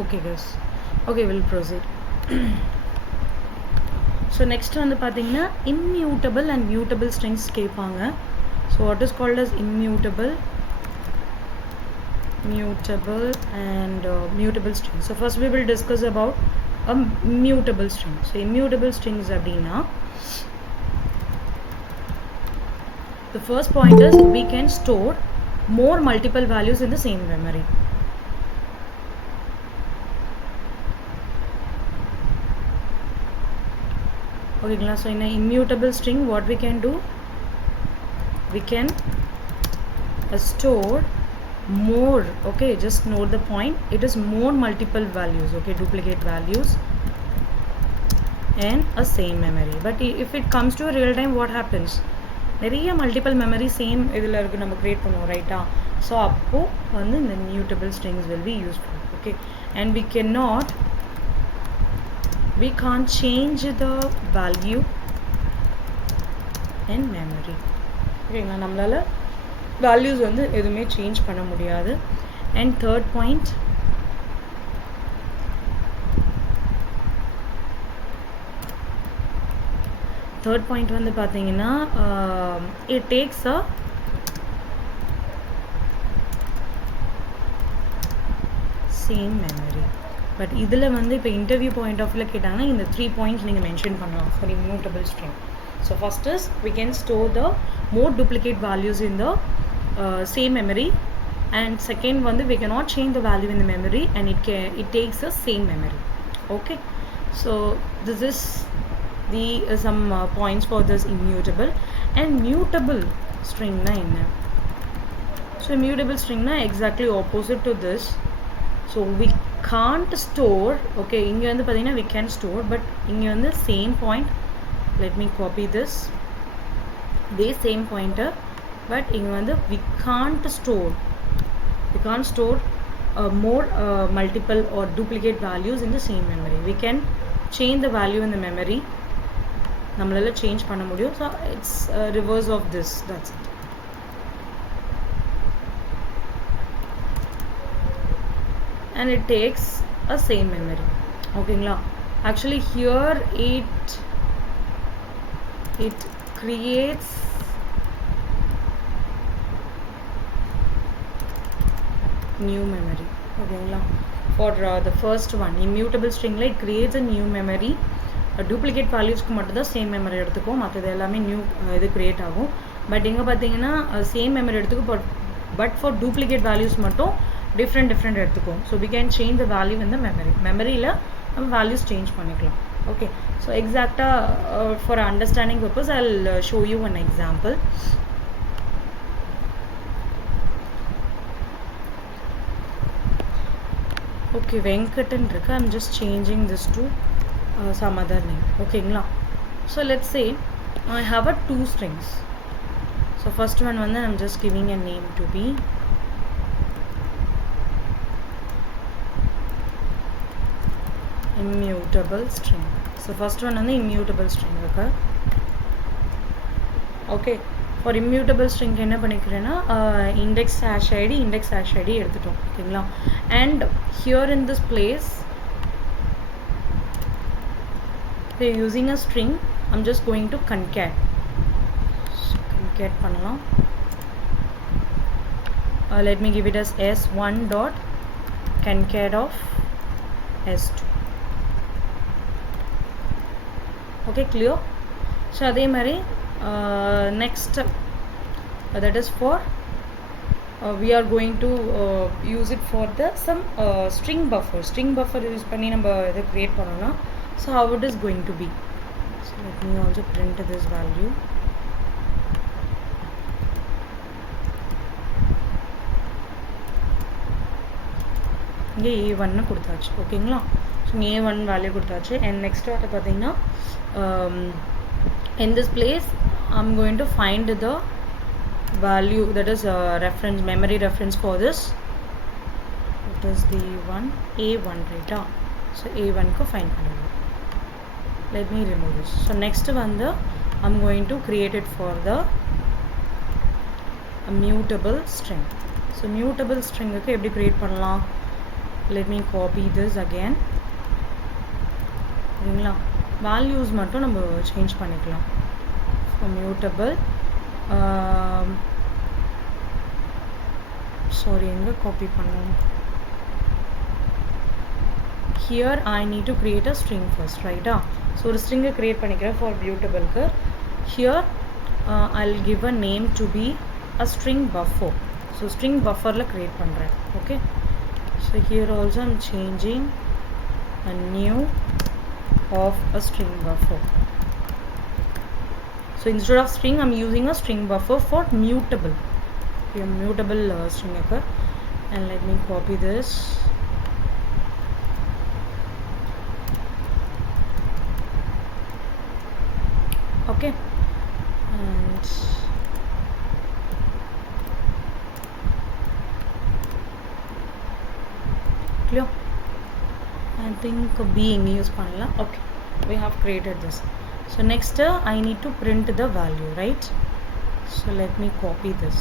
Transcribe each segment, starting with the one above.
Okay guys, okay, we'll proceed. So next வந்து பாத்தீங்கன்னா immutable and mutable strings கேட்பாங்க. So what is called as immutable, mutable and mutable strings. So first we will discuss about a mutable string. So immutable strings அப்படின்னா the first point is we can store more multiple values in the same memory. Okay, so in an immutable string what we can do, we can store more, okay, just note the point, it is more multiple values, okay, duplicate values in a same memory. But if it comes to a real time, what happens, நிறைய multiple memory same இதில் இருக்கு நம்ம create பண்ணுவோம், right? So அப்போ வந்து இந்த mutable strings will be useful, okay, and we can't change the value in memory. ஓகேங்களா, நம்மளால வேல்யூஸ் வந்து எதுவுமே சேஞ்ச் பண்ண முடியாது. அண்ட் தேர்ட் பாயிண்ட் வந்து பார்த்தீங்கன்னா it takes a same memory. But இதில் வந்து இப்போ இன்டர்வியூ பாயிண்ட் ஆஃப் வியூவில் கேட்டாங்கன்னா இந்த 3 points நீங்கள் மென்ஷன் பண்ணலாம் for immutable string. So first is we can store the more duplicate values in the same memory, and second one we cannot change the value in the memory and it takes the same memory. Okay, so this is the some points for this immutable. And mutable string na enna, so immutable string na exactly opposite to this. So we can't store, okay, inga vandu pathina we can store, but inga vandu same point, let me copy this, the same pointer, but inga vandu we can't store more multiple or duplicate values in the same memory. We can change the value in the memory, nammalaala change panna mudiyum. So it's reverse of this, that's it. And it takes a same memory, okay la. Actually here it creates new memory, okay la. For the first one, immutable string la, it creates a new memory. Duplicate values ku mattum da same memory eduthukom, mathathu ellame new idu create agum. But inga pathina same memory eduthukom, but for duplicate values mattum different எடுத்துக்கும். So we can change the value in the memory la நம்ம values change பண்ணிக்கலாம். Okay, so exact for understanding purpose I'll show you an example. Okay, Venkatan irukku, I'm just changing this to some other name, okayங்களா. So let's say I have a 2 strings. So first one வந்து I'm just giving a name to be immutable string. So first one வந்து immutable string இருக்கு. Okay, for immutable string என்ன பண்ணிக்கிறேன்னா index hash id எடுத்துட்டோம், ஓகேங்களா. And here in this place we are using a string, I'm just going to concat. So, concat பண்ணலாம். Let me give it as s1 dot concat of s2. Okay, clear. So adhe mari next that is for we are going to use it for the some string buffer use panni namba idu create pannalam. So how it is going to be, so let me also print this value. இங்கே a1 கொடுத்தாச்சு, ஓகேங்களா. So a1 value கொடுத்தாச்சு. And next வந்து பார்த்தீங்கன்னா in this place I'm going to find the value that is reference, memory reference for this. It is the one a1, right? So a1 ko find pannalam. Let me remove this. So next one I'm going to create it for the mutable string. So mutable string ku eppadi create pannalam, let me copy this again. ஓகேங்களா, வேல்யூஸ் மட்டும் நம்ம சேஞ்ச் பண்ணிக்கலாம். mutable sorry, எங்கே காப்பி பண்ணோம்? Here I need to create a string first, right? So ஒரு string create பண்ணிக்கிறேன் for mutable. Here I'll give a name to be a string buffer. So string buffer la create பண்றேன். Okay, so here also I'm changing a new of a string buffer. So instead of string I'm using a string buffer for mutable. Okay, mutable string occur. And let me copy this. Okay, and clear. I think being used panala. Okay, we have created this. So next I need to print the value, right? So let me copy this.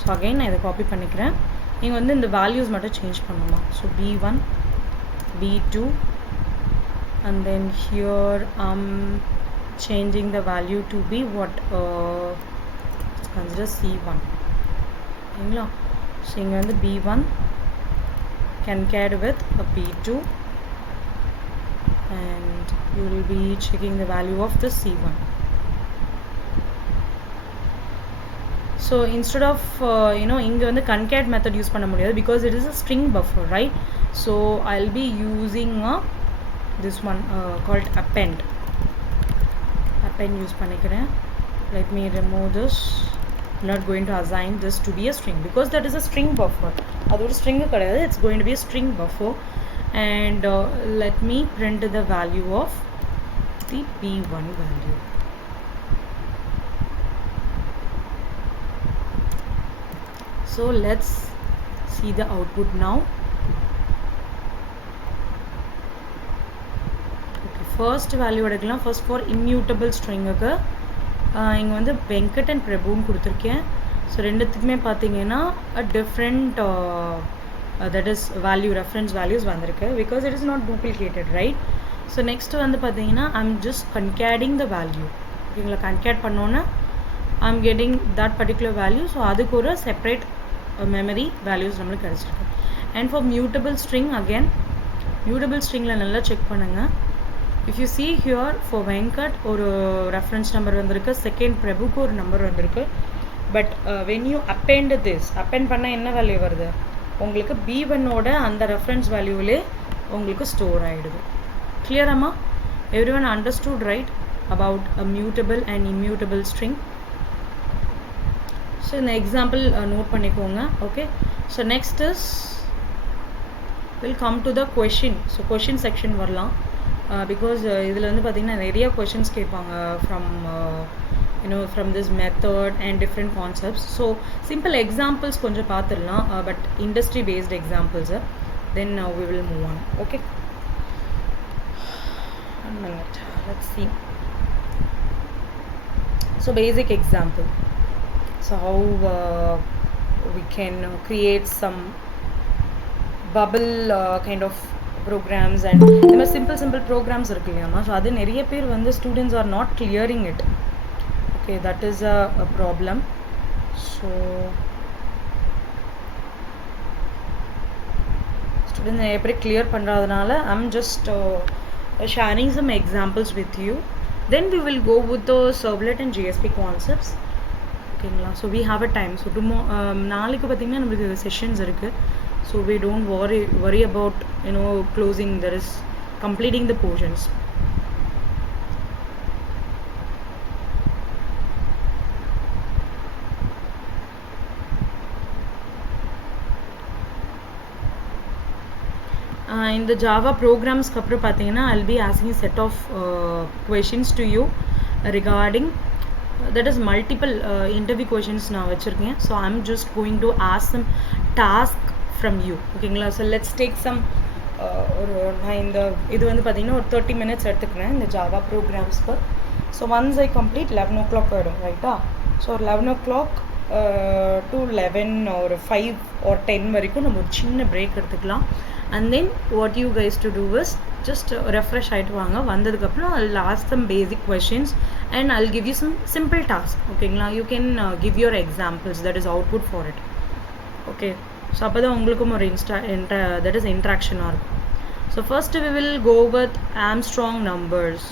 So again I copy பண்ணிக்கிறேன். நீங்க வந்து இந்த values மட்டும் change பண்ணணுமா? So b1 b2 and then here I'm changing the value to be what let's consider c1. ஓகேங்களா, so இங்க வந்து b1 concatenate with a b2 and you will be checking the value of the c1. So instead of இங்க வந்து concat method use பண்ண முடியாது because it is a string buffer, right? So I'll be using this one called append use பண்ணிக்கிறேன். Let me remove this. I'm not going to assign this to be a string because that is a string buffer. அது ஒரு string கிடையாது, it's going to be a string buffer. And let me print the value of the b1 value. So let's see the output now. Okay, first value எடுக்கலாம். First for immutable string க்கு இங்க வந்து வெங்கட் and பிரபுன்னு கொடுத்திருக்கேன். So ரெண்டுத்துக்குமே பாத்தீங்கன்னா a different that is value reference values வந்திருக்கு because it is not duplicated, right? So next வந்து பாத்தீங்கன்னா I'm just concatening the value. ஓகேங்களா, concat பண்ணோன்னா I'm getting that particular value. So அதுக்கு ஒரு separate memory values நம்மளுக்கு கிடைச்சிருக்கு. And for mutable string again, mutable stringல நல்லா செக் பண்ணுங்க. If you see here for Venkat ஒரு reference number வந்திருக்கு, second பிரபுக்கு ஒரு number வந்திருக்கு. But when you append this, append பண்ணா என்ன வேல்யூ வருது? உங்களுக்கு b1 ஓட அந்த reference valueலே உங்களுக்கு store ஆயிடுது. Clear அம்மா? Everyone understood, right, about a mutable and immutable string? So in the example note பண்ணிக்கோங்க. Okay, so next is we'll come to the question. So question section வரலாம். Because இதில் வந்து பார்த்தீங்கன்னா நிறைய questions கேட்பாங்க from this method and different concepts. So simple examples கொஞ்சம் பார்த்துடலாம், but industry based examples. Then we will move on. Okay, 1 minute, let's see. So basic example. So how we can create some bubble kind of programs and இந்த மாதிரி simple programs இருக்கு இல்லையாமா. ஸோ அது நிறைய பேர் வந்து students are not clearing it. Okay, that is a problem. So students நிறைய பேர் clear பண்ணுறதுனால I'm just sharing some examples with you. Then we will go with the servlet and JSP concepts. ஓகேங்களா, so we have a time. So நாளைக்கு பார்த்தீங்கன்னா நம்மளுக்கு செஷன்ஸ் இருக்குது. So we don't worry about closing, there is completing the portions. In the Java programs அப்புறம் பார்த்தீங்கன்னா I'll be asking a set of questions to you regarding that is multiple interview questions நான் வச்சிருக்கேன். So I'm just going to ask some task from you. ஓகேங்களா, so let's take some நான் இந்த இது வந்து பார்த்தீங்கன்னா ஒரு 30 minutes எடுத்துக்கிறேன் இந்த ஜாவா ப்ரோக்ராம்ஸ்க்கு. So once I complete 11 o'clock ஆகிடும், ரைட்டா? ஸோ ஒரு 11 o'clock to 11 or 5 or 10 வரைக்கும் நம்ம ஒரு சின்ன பிரேக் எடுத்துக்கலாம். And then what you guys to do is just refresh ஆகிட்டு வாங்க. வந்ததுக்கப்புறம் I'll ask some basic questions and I'll give you some simple tasks. ஓகேங்களா? You can give your examples, that is output for it. Okay, so அப்போ தான் உங்களுக்கும் ஒரு that is interaction இருக்கும். So first we will go with Armstrong numbers.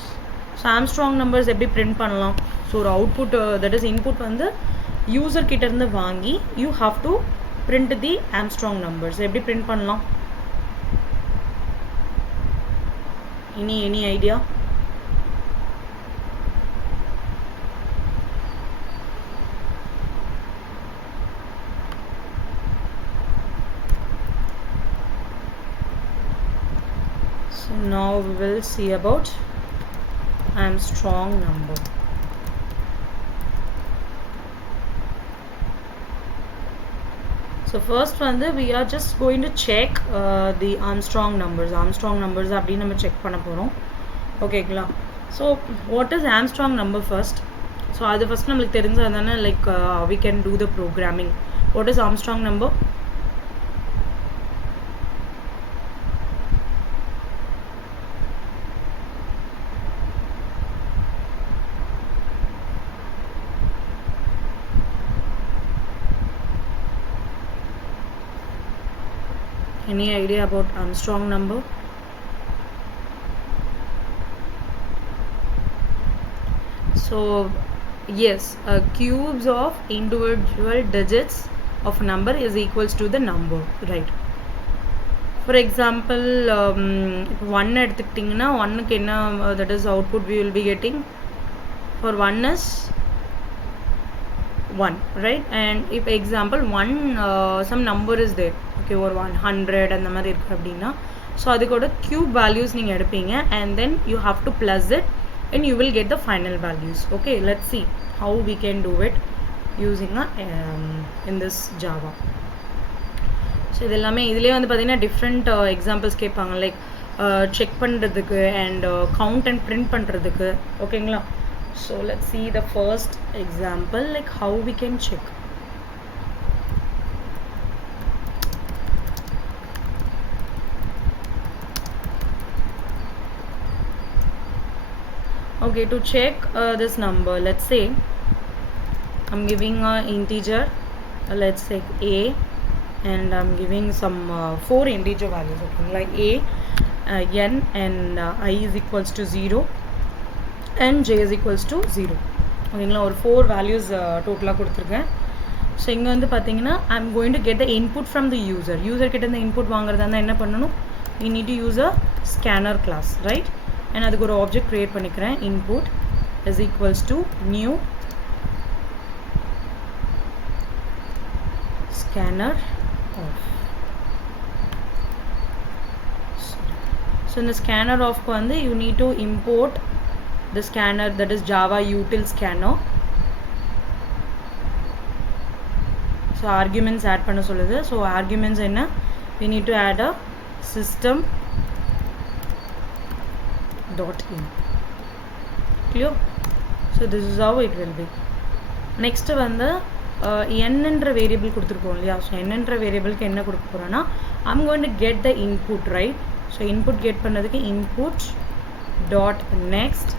So Armstrong numbers எப்படி print பண்ணலாம்? ஸோ ஒரு output that is input வந்து user கிட்ட இருந்து வாங்கி you have to print the Armstrong numbers. எப்படி print பண்ணலாம்? Any idea? So now we will see about Armstrong number. So first வந்து we are just going to check the Armstrong numbers. Armstrong numbers அப்படி நம்ம check பண்ண போறோம். ஓகேங்களா? So what is Armstrong number first? So அது first நம்மளுக்கு தெரிஞ்சதானே, like we can do the programming. What is Armstrong number? Any idea about Armstrong number? So yes, cubes of individual digits of number is equals to the number, right? For example, 1 எடுத்துக்கிட்டிங்கன்னா 1க்கு என்ன that is output we will be getting for 1 is 1, right? And if example 1 some number is there, okay, or 100 அந்த மாதிரி இருக்கு அப்படின்னா, ஸோ அதுக்கோட cube values நீங்கள் எடுப்பீங்க and then you have to plus it and you will get the final values. Okay, let's see how we can do it using in this Java. So இது எல்லாமே இதுலேயே வந்து பார்த்தீங்கன்னா டிஃப்ரெண்ட் எக்ஸாம்பிள்ஸ் கேட்பாங்க, like check பண்ணுறதுக்கு and count and print பண்ணுறதுக்கு. ஓகேங்களா? So let's see the first example, like how we can check. Okay, to check this number, let's say I'm giving an integer, let's say a, and I'm giving some 4 integer values, okay, like a, n and I is equals to 0 and j is equals to 0. ஓகேங்களா? ஒரு 4 values டோட்டலாக கொடுத்துருக்கேன். ஸோ இங்கே வந்து பார்த்தீங்கன்னா I'm going to get the input from the user. User கிட்ட இந்த இன்புட் வாங்குறதா இருந்தால் என்ன பண்ணணும்? we need to use a scanner class, right? and அதுக்கு ஒரு ஆப்ஜெக்ட் க்ரியேட் பண்ணிக்கிறேன். input is equals to new scanner of. So in the scanner of வந்து you need to import the scanner, that is Java util scanner. So arguments add பண்ண சொல்லுது. So arguments என்ன? we need to add a system dot in. Clear? So this is how it will be. Next வந்து n என்ற வேரியபிள் கொடுத்துருக்கோம் இல்லையா? So n என்ற வேரியபிளுக்கு என்ன கொடுக்க போகிறோன்னா I'm going to get the input, right? So input get பண்ணதுக்கு input dot next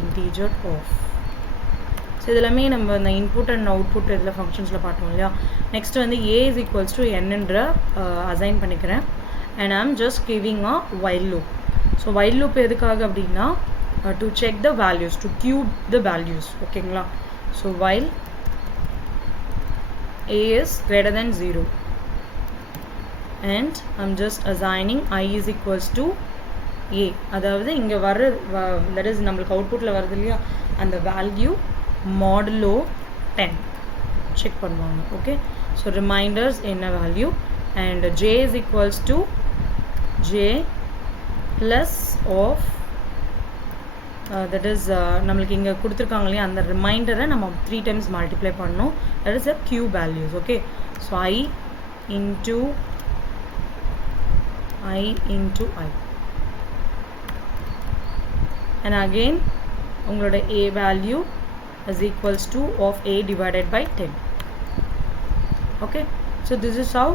integer of. So இதெல்லாமே நம்ம இந்த இன்புட் அண்ட் அவுட்புட் இதில் ஃபங்க்ஷன்ஸில் பார்த்தோம் இல்லையா? நெக்ஸ்ட் வந்து a is equals to n என்ற அசைன் பண்ணிக்கிறேன் and I'm just giving a while loop. So while loop எதுக்காக அப்படின்னா to check the values, to cube the values. ஓகேங்களா? So while a is greater than 0 and I'm just assigning I is equals to a. அதாவது இங்கே வர that is நம்மளுக்கு அவுட்புட்டில் வருது இல்லையா, அந்த வேல்யூ modulo 10 செக் பண்ணுவாங்க. ஓகே, ஸோ ரிமைண்டர்ஸ் என்ன value and j is equals to j plus of that is நம்மளுக்கு இங்கே கொடுத்துருக்காங்க இல்லையா, அந்த ரிமைண்டரை நம்ம 3 times மல்டிப்ளை பண்ணணும். that is a cube values. okay, so I into I and again உங்களோட a value is equals to of a divided by 10. Okay, so this is how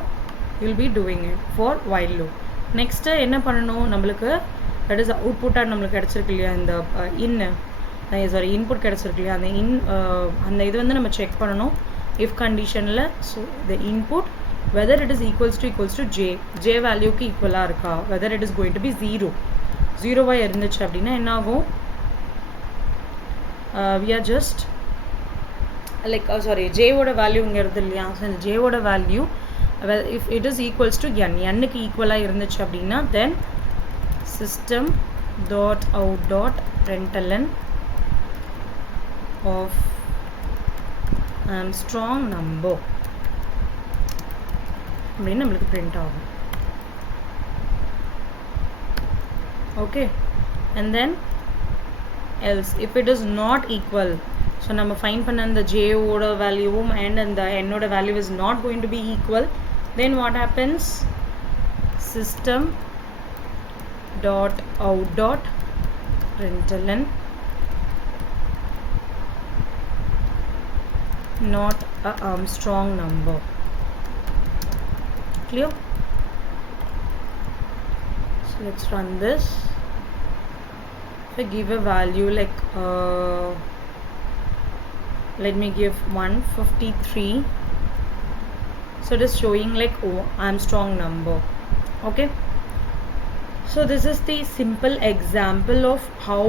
you'll be doing it for while loop. Next என்ன பண்ணணும் நம்மளுக்கு, that is output நம்மளுக்கு கிடைச்சிருக்கு இல்லையா இந்த input கிடைச்சிருக்கு இல்லையா அந்த இது வந்து நம்ம செக் பண்ணணும் if conditionல. so the input whether it is equals to j value க்கு ஈக்குவலா இருக்கா, whether it is going to be 0 வா இருந்துச்சு அப்படின்னா என்ன ஆகும், we are just like j ஓட value இங்க இருக்கு இல்லையா, so j ஓட value if it is equals to n க்கு ஈக்குவலா இருந்துச்சு அப்படின்னா then system dot out dot println of strong number அப்படின்னு நம்மளுக்கு print ஆகும். okay, and then else if it is not equal, so நம்ம find பண்ண அந்த j ஓட value and அந்த n ஓட value is not going to be equal, then what happens, system dot out dot println not a strong number. Clear? So let's run this. If I give a value like let me give 153, so it is showing like Armstrong number. okay, so this is the simple example of how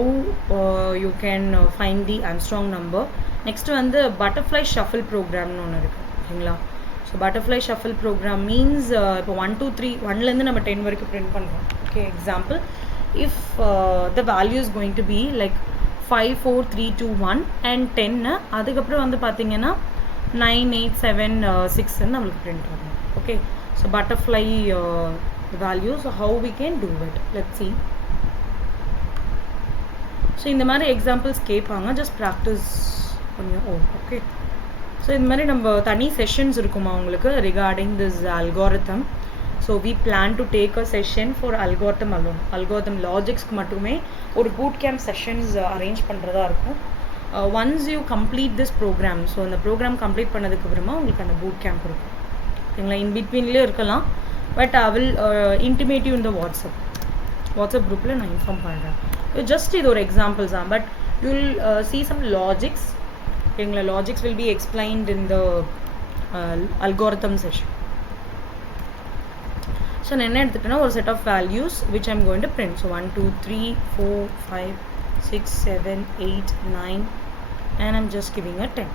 you can find the Armstrong number. next வந்து butterfly shuffle program னு ஒன்று இருக்கு ஓகேங்களா. so butterfly shuffle program means இப்போ 1 2 3 1ல இருந்து நம்ம 10 வரைக்கும் print பண்றோம். okay, example if the value is going to be like 5 4 3 2 1 and 10 அதுக்கப்புறம் வந்து பாத்தீங்கன்னா 9 8 7 6 ன்னு நமக்கு print ஆகும். okay, so butterfly values, so how we can do it, let's see. so இந்த மாதிரி examples கேட்பாங்க, just practice on your own. okay, so இந்த மாதிரி நம்ம தனி sessions இருக்குமா உங்களுக்கு regarding this algorithm. so we plan to take a session for algorithm alone, algorithm logics க்கு மட்டுமே ஒரு boot camp sessions arrange பண்றதா இருக்கும். once you complete this program, so அந்த program complete பண்ணதுக்கு அப்புறமா உங்களுக்கு அந்த boot camp இருக்கும் ஓகேங்களா. in betweenலயே இருக்கலாம், but I will intimate you in the WhatsApp groupல நான் இன்ஃபார்ம் பண்றேன். just இது ஒரு examples தான், but you will see some logics ஓகேங்களா. logics will be explained in the algorithm session. so நான் என்ன எடுத்துட்டேன்னா ஒரு set of values which I am going to print. so 1 2 3 4 5 6 7 8 9 and I am just giving a 10.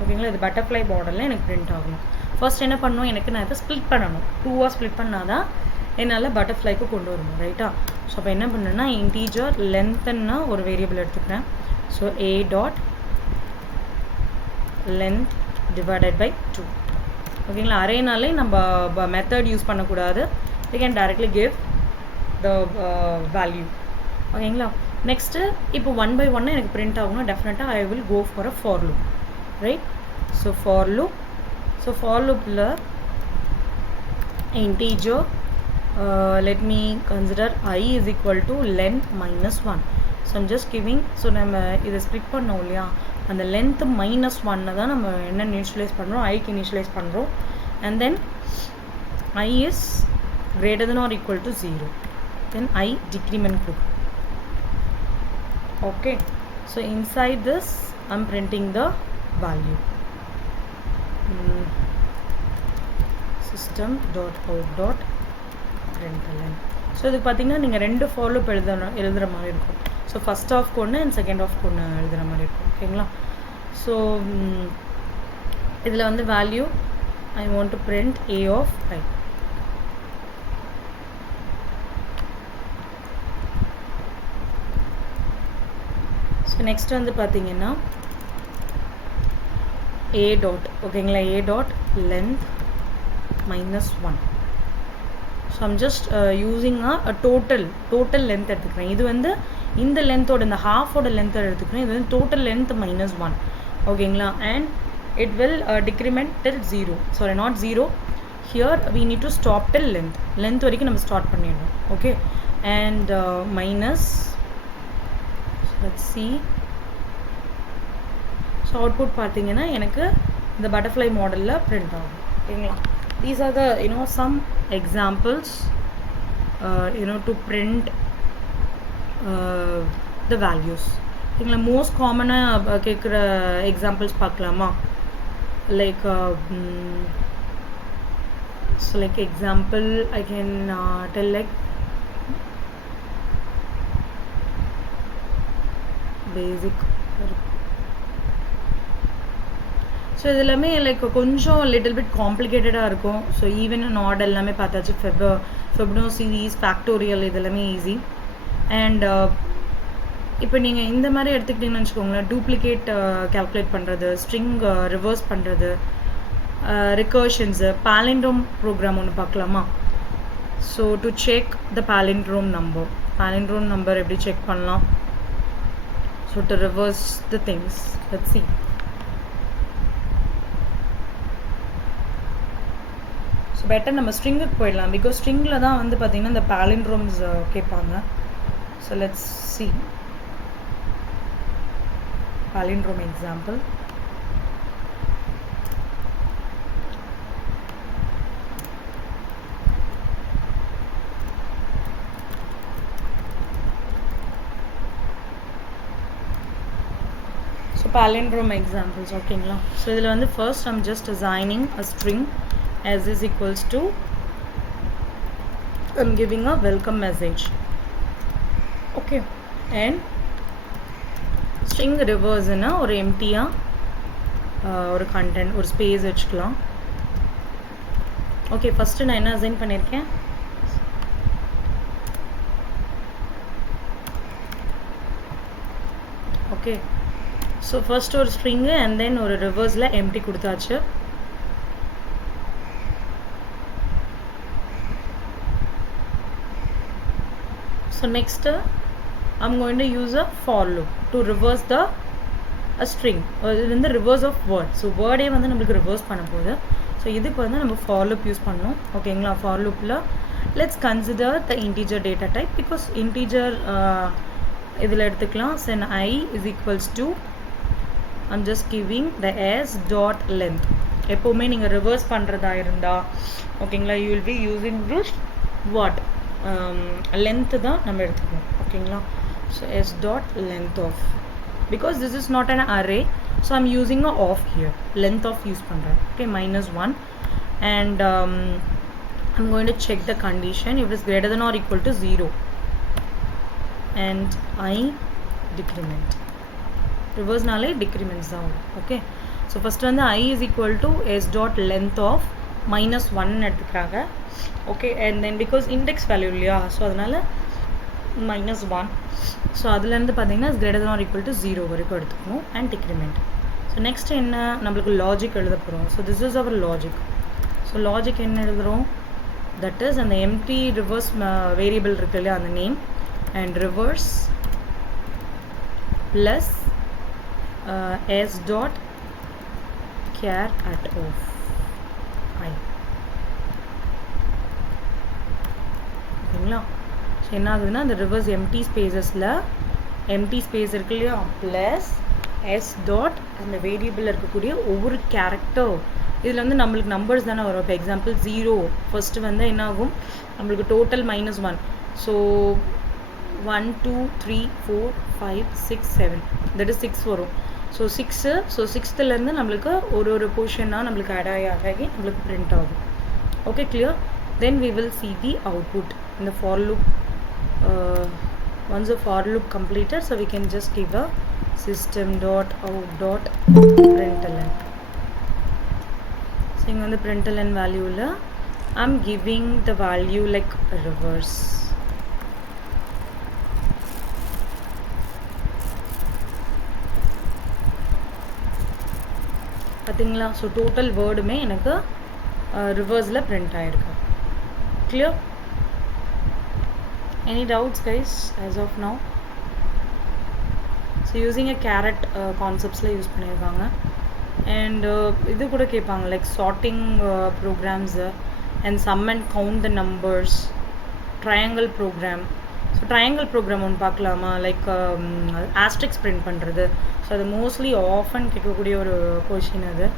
ஓகேங்களா, இது butterfly borderல எனக்கு print ஆகணும். first என்ன பண்ணணும், எனக்கு நான் இதை split பண்ணணும், 2 split பண்ணாதான் என்னால butterflyக்கு கொண்டு வரணும், ரைட்டா. ஸோ அப்போ என்ன பண்ணேன்னா integer lengthன்னா ஒரு வேரியபிள் எடுத்துக்கிறேன். so a dot length divided by 2. ஓகேங்களா, அரேனாலே நம்ம மெத்தட் யூஸ் பண்ணக்கூடாது, we can directly give the value. ஓகேங்களா, நெக்ஸ்ட்டு இப்போ 1 by 1 எனக்கு print ஆகணும், டெஃபினட்டாக I will go for a for loop, right. so for loopல integer let me consider I is equal to length minus 1. so I'm just giving, so நம்ம இதை split பண்ணோம் இல்லையா, அந்த length minus 1 தான் நம்ம என்ன initialize பண்ணுறோம், I க்கு initialize பண்ணுறோம், and then I is greater than or equal to 0, then I decrement கொடுக்கும். okay, so inside this I'm printing the value. system dot out dot println. so இதுக்கு பார்த்தீங்கன்னா நீங்கள் ரெண்டு for loop எழுதுகிற மாதிரி இருக்கும். so first half ஒன்று and second half ஒன்று எழுதுகிற மாதிரி இருக்கும் ஓகேங்களா. so இதில் வந்து value I want to print a of I. so next வந்து பார்த்தீங்கன்னா a dot ஓகேங்களா, a dot length minus 1. so I'm just using a total length எடுத்துக்கிறேன். இது வந்து இந்த lengthோட இந்த half ஓட length எடுத்துக்கிறேன், இது வந்து total length minus 1 ஓகேங்களா, and it will decrement till 0, sorry not 0, here we need to stop till length வரைக்கும் நம்ம start பண்ணிடணும். okay, and minus, so let's see. so output பார்த்தீங்கன்னா எனக்கு இந்த butterfly மாடலில் print ஆகும். ஓகேங்களா. These are the some examples to print the values. ஓகேங்களா. மோஸ்ட் காமனாக கேட்குற எக்ஸாம்பிள்ஸ் பார்க்கலாமா? Like so like example I can tell like basic. So இது எல்லாமே லைக் கொஞ்சம் லிட்டில் பிட் காம்ப்ளிகேட்டடாக இருக்கும். ஸோ ஈவன் அண்ட் ஆட் எல்லாமே பார்த்தாச்சு. ஃபெப்னோ சீரீஸ், ஃபேக்டோரியல் இது எல்லாமே ஈஸி. அண்ட் இப்போ நீங்கள் இந்த மாதிரி எடுத்துக்கிட்டிங்கன்னு வச்சுக்கோங்களேன், டூப்ளிகேட் கால்குலேட் பண்ணுறது, ஸ்ட்ரிங் ரிவர்ஸ் பண்ணுறது, ரிகர்ஷன்ஸு, பாலிண்ட்ரோம் ப்ரோக்ராம் ஒன்று பார்க்கலாமா? So to check the palindrome number எப்படி செக் பண்ணலாம்? So to reverse the things, let's see. So better நம்ம ஸ்ட்ரிங்குக்கு போயிடலாம். பிகாஸ் ஸ்ட்ரிங்கில் தான் வந்து பார்த்திங்கன்னா இந்த பாலிண்ட்ரோம்ஸ் கேட்பாங்க. So let's see palindrome example. So palindrome examples, ஓகேங்களா. ஸோ இதில் வந்து first I'm just assigning a string as is equals to I'm giving a welcome message. Okay, and string reverse னா ஒரு எம்டியாக ஒரு கண்டென்ட், ஒரு ஸ்பேஸ் வச்சுக்கலாம். ஓகே, ஃபஸ்ட்டு நான் என்ன அசைன் பண்ணியிருக்கேன்? ஓகே, ஸோ ஃபர்ஸ்ட் ஒரு ஸ்ட்ரிங்கு அண்ட் தென் ஒரு ரிவர்ஸில் எம்டி கொடுத்தாச்சு. So next I'm going to use a for loop to reverse a string. இது வந்து reverse of word. So word வந்து நம்மளுக்கு reverse பண்ண போகுது. ஸோ இதுக்கு வந்து நம்ம for loop யூஸ் பண்ணணும். ஓகேங்களா. for loopல let's consider the integer data type because integer இதில் எடுத்துக்கலாம். So I is equals to I'm just giving the s dot length. எப்போவுமே நீங்கள் reverse பண்ணுறதா இருந்தால் ஓகேங்களா, you will be using this what length தான் நம்ம எடுத்துக்கணும். ஓகேங்களா. So s dot length of, because this is not an array, so I'm using a of here, length of use பண்ணுறேன். okay, -1 and I'm going to check the condition if it is greater than or equal to 0 and I decrement. reverse-நாலே decrements தான் வரும். okay, so first வந்து I is equal to s dot length of -1 எடுத்துக்கிறாங்க. Okay, and then because index value இல்லையா, so அதனால் -1. So அதுலேருந்து பார்த்தீங்கன்னா greater than or equal to 0 வரைக்கும் எடுத்துக்கணும் அண்ட் டிக்ரிமெண்ட். ஸோ நெக்ஸ்ட் என்ன, நம்மளுக்கு லாஜிக் எழுத போகிறோம். So this is our logic. So logic என்ன எழுதுகிறோம், தட் இஸ் அந்த எம்டி ரிவர்ஸ் வேரியபிள் இருக்கு இல்லையா, அந்த name and reverse plus s dot char at of i. ஓகேங்களா. ஸோ என்ன ஆகுதுன்னா அந்த ரிவர்ஸ் எம்டி ஸ்பேஸஸில் எம்டி ஸ்பேஸ் இருக்கு இல்லையா, ப்ளஸ் எஸ் டாட் அந்த வேரியபிளில் இருக்கக்கூடிய ஒவ்வொரு கேரக்டர், இதில் வந்து நம்மளுக்கு நம்பர்ஸ் தானே வரும். இப்போ எக்ஸாம்பிள் 0 ஃபஸ்ட்டு வந்து என்ன ஆகும், நம்மளுக்கு டோட்டல் -1. ஸோ 1 2 3 4 5 6 7 தட் இஸ் 6 வரும். ஸோ 6, ஸோ 6th நம்மளுக்கு ஒரு போர்ஷனாக நம்மளுக்கு ஆட் ஆகி நம்மளுக்கு பிரிண்ட் ஆகும். Okay, clear. Then we will see the output in the for loop. Once the for loop completed, so we can just give a system dot out dot println. So in the println value la I'm giving the value like reverse. பார்த்தீங்களா. So total வேர்டுமே எனக்கு ரிவர்ஸில் பிரிண்ட் ஆகிருக்கு. clear? Any doubts guys as of now? So using a caret conceptsல use பண்ணியிருக்காங்க. And இது கூட கேட்பாங்க like sorting programs and sum and count the numbers, triangle program. So triangle program ஒன்று பார்க்கலாமா, லைக் ஆஸ்ட்ரிக்ஸ் பிரிண்ட் பண்ணுறது. ஸோ அது mostly often கேட்கக்கூடிய ஒரு கொஷின் அது.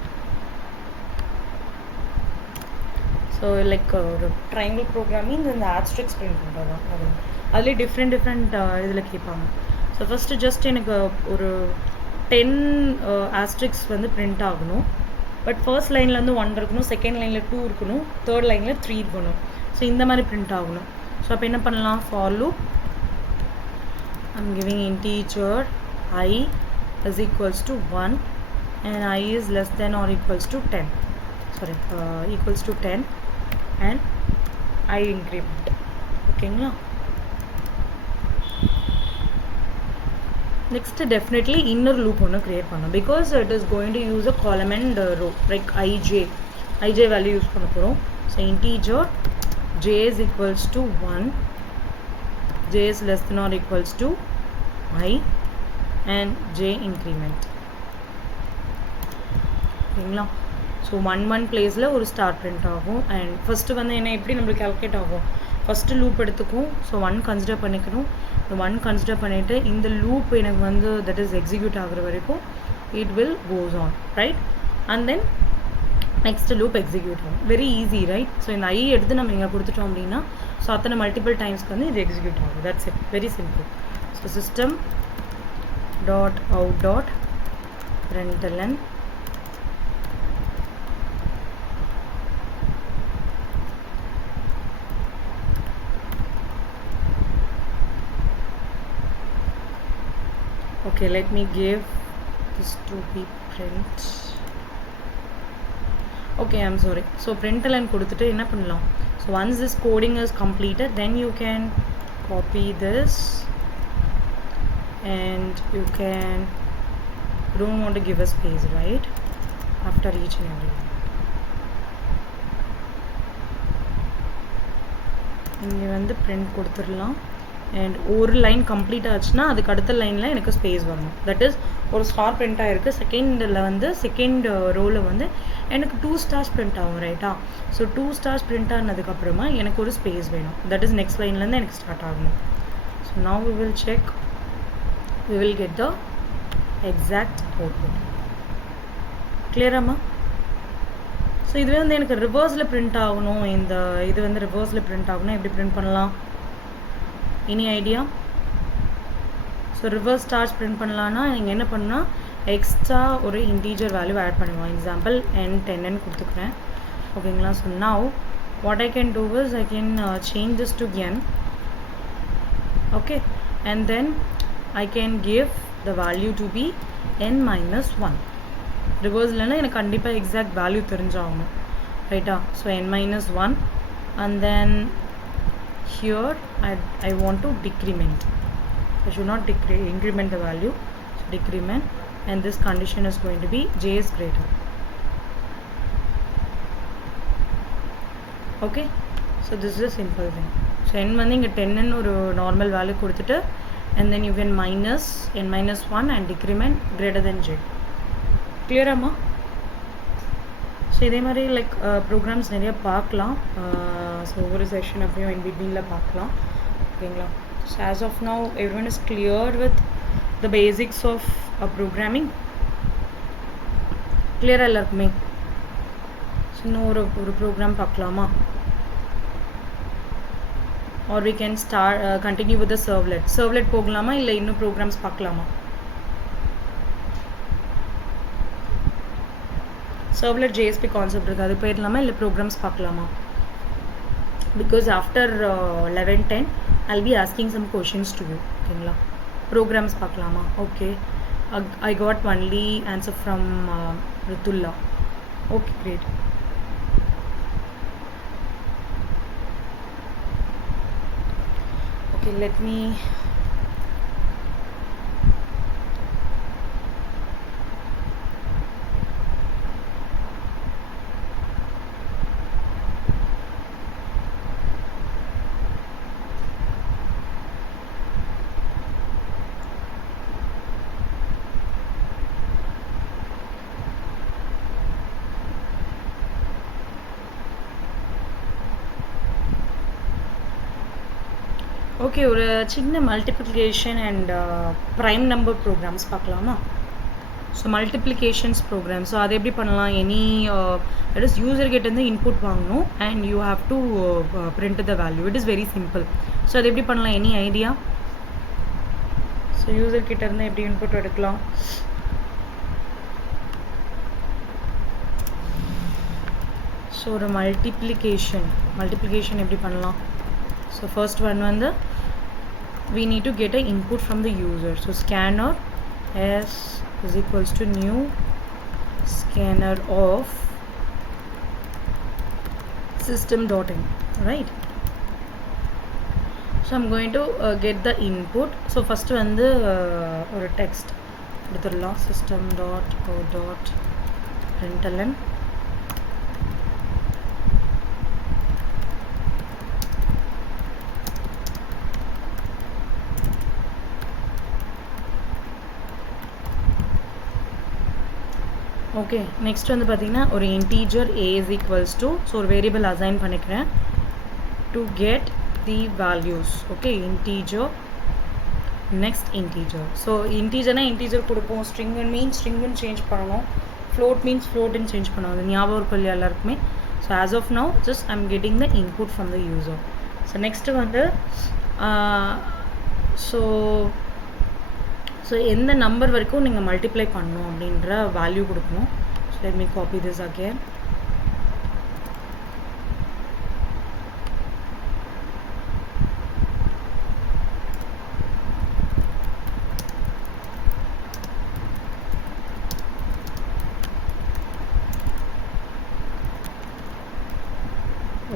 ஸோ லைக் ஒரு ட்ரையாங்கிள் ப்ரோக்ராமிங் இந்த ஆஸ்ட்ரிக்ஸ் பிரிண்ட் பண்ணுறது தான் அது. அதுலேயே டிஃப்ரெண்ட் இதில் கேட்பாங்க. ஸோ ஃபஸ்ட்டு ஜஸ்ட் எனக்கு ஒரு 10 ஆஸ்ட்ரிக்ஸ் வந்து பிரிண்ட் ஆகணும். பட் ஃபர்ஸ்ட் லைனில் வந்து 1 இருக்கணும், செகண்ட் லைனில் 2 இருக்கணும், தேர்ட் லைனில் 3 இருக்கணும். ஸோ இந்த மாதிரி பிரிண்ட் ஆகணும். ஸோ அப்போ என்ன பண்ணலாம், for loop I'm giving integer I is equals to 1 and I is less than or equals to 10. Sorry, equals to 10 and I increment. ஓகேங்களா? Next definitely inner loop ஒன்று create பண்ணணும் because it is going to use a column and row like ij value use பண்ண போகிறோம். So integer j is equals to 1, j is less than or equals to I and j increment. ஓகேங்களா? ஸோ 1 பிளேஸில் ஒரு star print ஆகும். And first வந்து என்ன எப்படி நம்மளுக்கு கால்குலேட் ஆகும், ஃபஸ்ட்டு லூப் எடுத்துக்கும். ஸோ 1 கன்சிடர் பண்ணிக்கணும். இந்த 1 கன்சிடர் பண்ணிவிட்டு இந்த லூப் எனக்கு வந்து தட் இஸ் எக்ஸிக்யூட் ஆகிற வரைக்கும் it will goes on, right? And then next loop execute ஆகும். Very easy, right? ஸோ இந்த ஐ எடுத்து நம்ம இங்கே கொடுத்துட்டோம் அப்படின்னா ஸோ அத்தனை மல்டிபிள் டைம்ஸ்க்கு வந்து இது எக்ஸிக்யூட் ஆகும். That's it, very simple. So system dot out dot println okay, let me give this to be print. Okay, I'm sorry. So println கொடுத்துட்டு என்ன பண்ணலாம், so once this coding is completed then you can copy this and you don't want to give a space, right, after each and every line. இங்கே வந்து print கொடுத்துடலாம். அண்ட் ஒரு line complete ஆச்சுன்னா அதுக்கு அடுத்த லைனில் எனக்கு ஸ்பேஸ் வரணும். தட் இஸ் ஒரு ஸ்டார் பிரிண்ட் ஆகிருக்கு, செகண்டில் வந்து செகண்ட் ரோவில் வந்து எனக்கு 2 ஸ்டார்ஸ் பிரிண்ட் ஆகும், ரைட்டா? ஸோ 2 ஸ்டார்ஸ் பிரிண்ட் ஆனதுக்கப்புறமா எனக்கு ஒரு ஸ்பேஸ் வேணும். தட் இஸ் நெக்ஸ்ட் லைன்லேருந்து எனக்கு ஸ்டார்ட் ஆகணும். So now we will check, we will get the exact output. கிளியராமா? ஸோ இதுவே வந்து எனக்கு ரிவர்ஸில் பிரிண்ட் ஆகணும், இந்த இது வந்து ரிவர்ஸில் பிரிண்ட் ஆகணும். எப்படி பிரிண்ட் பண்ணலாம், any idea? So reverse stars print பண்ணலான்னா நீங்கள் என்ன பண்ணால் எக்ஸ்ட்ரா ஒரு இன்டீஜர் வேல்யூ ஆட் பண்ணுவோம். எக்ஸாம்பிள் n10 கொடுத்துக்கிறேன். ஓகேங்களா? So now what I can do is I can change this to n. Okay, and then I can give the value to be n-1. ரிவர்ஸ்லன்னா எனக்கு கண்டிப்பாக எக்ஸாக்ட் வேல்யூ தெரிஞ்சாகணும், ரைட்டா? So n-1 and then here I want to decrement. I should not increment the value, so decrement, and this condition is going to be j is greater. Okay, so this is a simple thing. So n வந்து இங்கே 10 ஒரு normal value கொடுத்துட்டு and then you can minus n-1 and decrement greater than j. கிளியராமா? So இதே மாதிரி like programs நிறைய பார்க்கலாம். ஸோ ஒவ்வொரு செஷன் அப்படியும் இன் பிட்வீனில் பார்க்கலாம். ஓகேங்களா? So as of now every one is clear with the basics of programming. கிளியராக எல்லாருக்குமே? ஸோ இன்னும் ஒரு ப்ரோக்ராம் பார்க்கலாமா? Or we can continue with the servlet போகலாமா, இல்லை இன்னும் ப்ரோக்ராம்ஸ் பார்க்கலாமா? சர்வ்லெட் ஜேஎஸ்பி கான்செப்ட் இருக்குது, அது போயிடலாமா, இல்லை ப்ரோக்ராம்ஸ் பார்க்கலாமா? Because after 11:10 I'll be asking some questions to you. ஓகேங்களா? ப்ரோக்ராம்ஸ் பார்க்கலாமா? Okay, I got only answer from Ritulla. Okay, great. Okay, let me okay, ஒரு சின்ன multiplication and prime number programs பார்க்கலாமா? So multiplications program. ஸோ அது எப்படி பண்ணலாம்? That is user கிட்ட இருந்து இன்புட் வாங்கணும் and you have to print the value. It is very simple. So அது எப்படி பண்ணலாம்? Any idea? ஸோ யூசர் கிட்ட இருந்து எப்படி இன்புட் எடுக்கலாம்? ஸோ ஒரு மல்டிப்ளிகேஷன் எப்படி பண்ணலாம்? ஸோ ஃபர்ஸ்ட் ஒன் வந்து we need to get an input from the user. So scanner s is equals to new scanner of system.in, right? So I'm going to get the input. So first வந்து ஒரு text கொடுத்துடலாம். system.out.println okay. Next வந்து பார்த்தீங்கன்னா ஒரு integer a is equals to, so ஒரு variable assign பண்ணிக்கிறேன் to get the values. Okay, integer next integer. So இன்டீஜர்னால் integer கொடுப்போம், ஸ்ட்ரிங்கு மீன்ஸ் ஸ்ட்ரிங்குன்னு சேஞ்ச் பண்ணணும், ஃப்ளோட் மீன்ஸ் ஃப்ளோட்டுன்னு சேஞ்ச் பண்ணணும். அது ஞாபகம் இருக்கும் இல்லையா எல்லாருக்குமே? So as of now just I'm getting the input from the user. So next வந்து ஸோ எந்த நம்பர் வரைக்கும் நீங்கள் மல்டிப்ளை பண்ணணும் அப்படின்ற வேல்யூ கொடுக்கணும். So let me copy this again.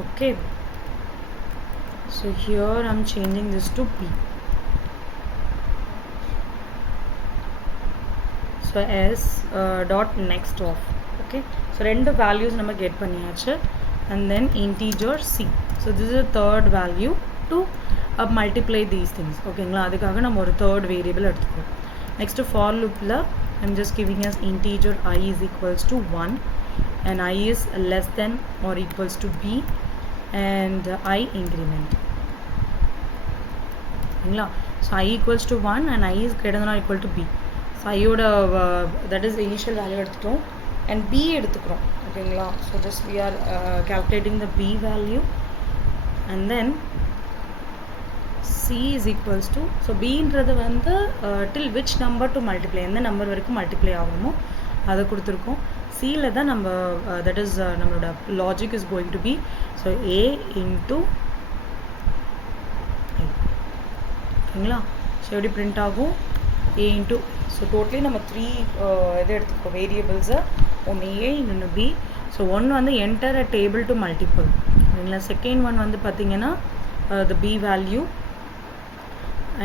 Okay, so here I'm changing this to p. So s dot next of. Okay, so ரெண்டு values நம்ம get பண்ணியாச்சு and then integer c. So this is the third value to multiply these things. ஓகேங்களா? அதுக்காக நம்ம ஒரு third variable எடுத்துக்கிறோம். Next for loopல I'm just giving us integer I is equals to 1 and I is less than or equals to b and I increment. ஓகேங்களா? So I equals to 1 and I is greater than or equal to b. So I would that is the initial value எடுத்துட்டோம் and b எடுத்துக்கிறோம். ஓகேங்களா? So just we are calculating the b value and then c is equals to, so b ன்றது வந்து till which number to multiply, எந்த number வரைக்கும் மல்டிப்ளை ஆகணுமோ அதை கொடுத்துருக்கோம். cல தான் நம்ம that is நம்மளோட logic is going to be, so a into i. ஓகேங்களா? ஸோ எப்படி பிரிண்ட் ஆகும்? a into, ஸோ டோட்டலி நம்ம 3 இது எடுத்துக்கோ வேரியபிள்ஸை, ஒன்று a இன்னொன்று b. ஸோ ஒன்று வந்து என்டர் அ டேபிள் டு மல்டிபிள். ஓகேங்களா? செகண்ட் ஒன் வந்து பார்த்தீங்கன்னா the b value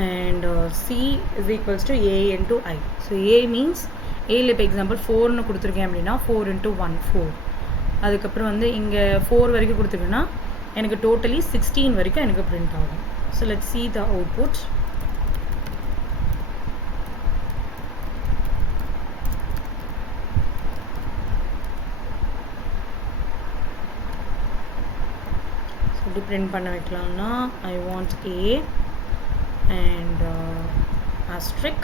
and c is equals to a into i. so a means aல இப்போ எக்ஸாம்பிள் 4ன்னு கொடுத்துருக்கேன் அப்படின்னா 4 into 1 4. அதுக்கப்புறம் வந்து இங்கே 4 வரைக்கும் கொடுத்துருக்கேன்னா எனக்கு டோட்டலி 16 வரைக்கும் எனக்கு பிரிண்ட் ஆகும். So let's see the output. எப்படி பிரிண்ட் பண்ண வைக்கலாம்னா I want a and asterisk,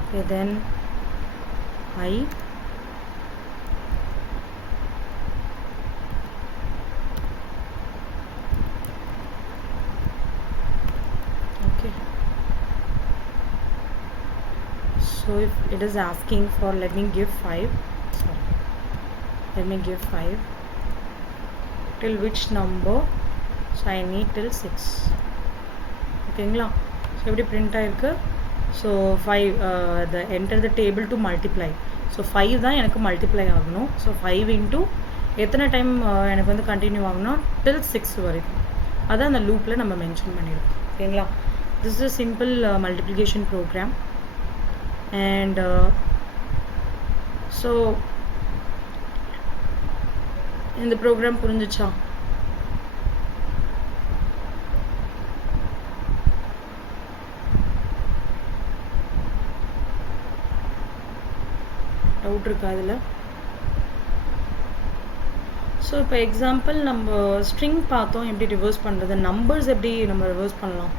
okay, then I, okay. So if it is asking for, let me give 5, sorry, let me give 5 till which number, so I need till 6. ஓகேங்களா? ஸோ எப்படி பிரிண்ட் ஆகிருக்கு? ஸோ 5 the enter the table to multiply. So 5 தான் எனக்கு மல்டிப்ளை ஆகணும். ஸோ 5 இன்ட்டு எத்தனை டைம் எனக்கு வந்து கண்டினியூ ஆகணும்? till 6 வரைக்கும். அதான் அந்த லூப்பில் நம்ம மென்ஷன் பண்ணியிருக்கோம். ஓகேங்களா? This is a simple multiplication program and so இந்த ப்ரோக்ராம் புரிஞ்சிச்சா? டவுட் இருக்கா அதில்? ஸோ இப்போ எக்ஸாம்பிள் நம்ம ஸ்ட்ரிங் பார்த்தோம் எப்படி ரிவர்ஸ் பண்ணுறது, நம்பர்ஸ் எப்படி நம்ம ரிவர்ஸ் பண்ணலாம்.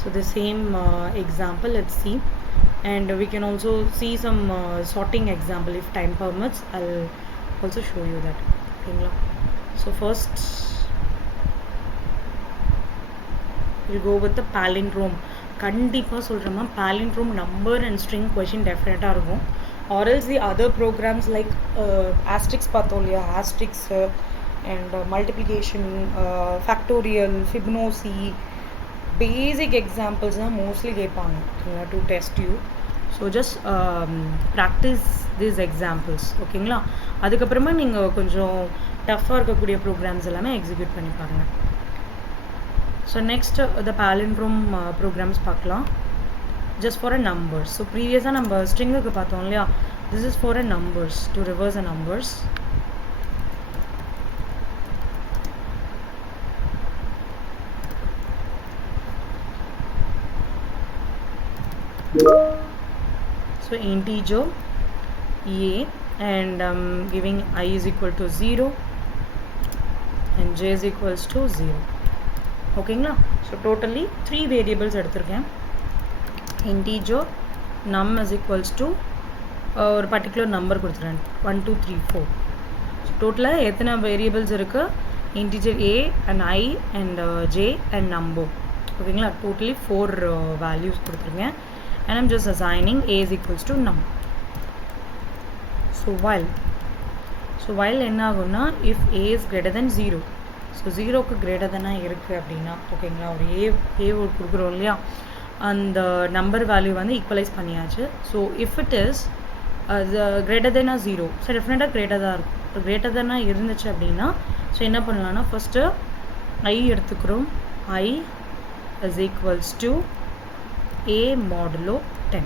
So the same example let's see and we can also see some sorting example if time permits. I'll also show you that. Okay, so first we'll go with the palindrome. கண்டிப்பாக சொல்கிறேம்மா palindrome number and string question டெஃபினட்டாக இருக்கும். Or else the other programs like asterisk பார்த்தோம் இல்லையா, asterisk and multiplication, factorial, Fibonacci, basic examples தான் mostly கேட்பாங்க to test you. So just practice these examples. ஓகேங்களா? அதுக்கப்புறமா நீங்கள் கொஞ்சம் டஃப்பாக இருக்கக்கூடிய ப்ரோக்ராம்ஸ் எல்லாமே எக்ஸிக்யூட் பண்ணி பாருங்கள். So next the palindrome programs பார்க்கலாம். Just for a numbers. So previously நம்ம stringக்கு பார்த்தோம் இல்லையா, this is for a numbers, to reverse a numbers. So integer a and giving I is equal to 0 and j is equals to 0. ஓகேங்களா? So totally 3 வேரியபிள்ஸ் எடுத்திருக்கேன். integer num is equals to ஒரு particular number கொடுத்துருக்கேன் 1 2 3 4. ஸோ டோட்டலாக எத்தனை வேரியபிள்ஸ் இருக்குது? integer a and I and j and number. ஓகேங்களா? டோட்டலி 4 வேல்யூஸ் கொடுத்துருக்கேன். and I'm just assigning a is equals to num. so while என்ன ஆகும்னா if a is greater than 0, so ஜீரோக்கு கிரேட்டர் தானாக இருக்குது அப்படின்னா, ஓகேங்களா, ஒரு ஏ கொடுக்குறோம் இல்லையா, அந்த நம்பர் வேல்யூ வந்து ஈக்குவலைஸ் பண்ணியாச்சு. So if it is greater தேனாக 0, ஸோ டெஃபினட்டாக கிரேட்டர் தான் இருக்கும். இப்போ கிரேட்டர் தானாக இருந்துச்சு அப்படின்னா ஸோ என்ன பண்ணலான்னா ஃபஸ்ட்டு ஐ எடுத்துக்கிறோம். I is equals to a modulo 10.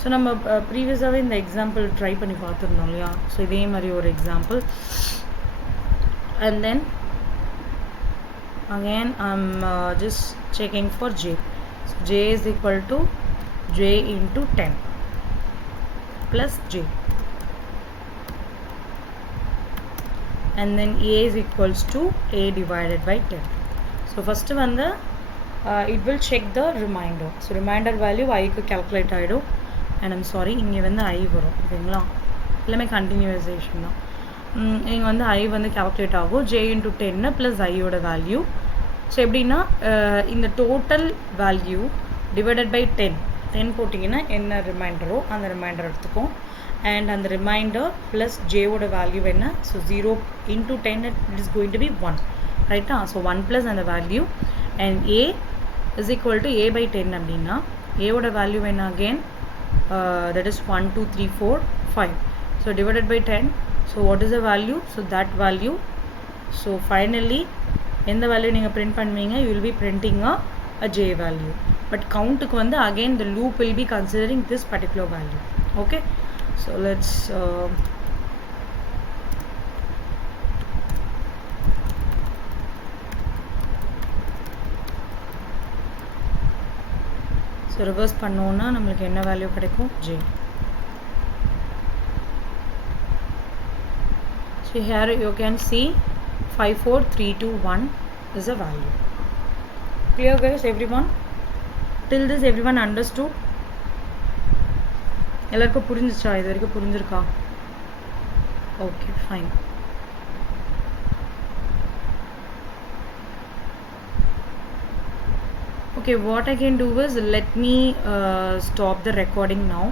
So நம்ம ப்ரீவியஸாகவே இந்த எக்ஸாம்பிள் ட்ரை பண்ணி பார்த்துருந்தோம் இல்லையா, ஸோ இதே மாதிரி ஒரு example. And then again I'm just checking for j. So j is equal to j into 10 plus j, and then a is equals to a divided by 10. So first one the it will check the remainder. So remainder value I ku calculate ஆயிடும். and I'm sorry இங்கே வந்து I வரும். ஓகேங்களா? எல்லாமே கண்டினியூசேஷன் தான். இங்கே வந்து ஐ வந்து கால்குலேட் ஆகும் ஜே இன்ட்டு 10 ப்ளஸ் ஐயோட வேல்யூ. ஸோ எப்படின்னா இந்த டோட்டல் வேல்யூ டிவைடட் பை 10 போட்டிங்கன்னா என்ன ரிமைண்டரோ அந்த ரிமைண்டர் எடுத்துக்கும். அண்ட் அந்த ரிமைண்டர் ப்ளஸ் ஜேவோட வேல்யூ என்ன? So 0 into 10 it is going to be 1, ரைட்டா? ஸோ 1 ப்ளஸ் அந்த value and a is equal to a by 10 அப்படின்னா ஏவோட வேல்யூ என்ன? Again that is 1 2 3 4 5. So divided by 10. So what is the value? So that value. So finally எந்த வேல்யூ நீங்கள் பிரிண்ட் பண்ணுவீங்க? you will be printing a j value. but countக்கு வந்து again the loop will be considering this particular value. okay, so let's so reverse பண்ணோம்னா நம்மளுக்கு என்ன வேல்யூ கிடைக்கும்? j. So here you can see 54321 is a value. Clear guys, everyone? Till this everyone understood? எல்லாருக்கும் புரிஞ்சிச்சா? இது வரைக்கும் புரிஞ்சிருக்கா? Okay, fine. Okay, what I can do is let me stop the recording now.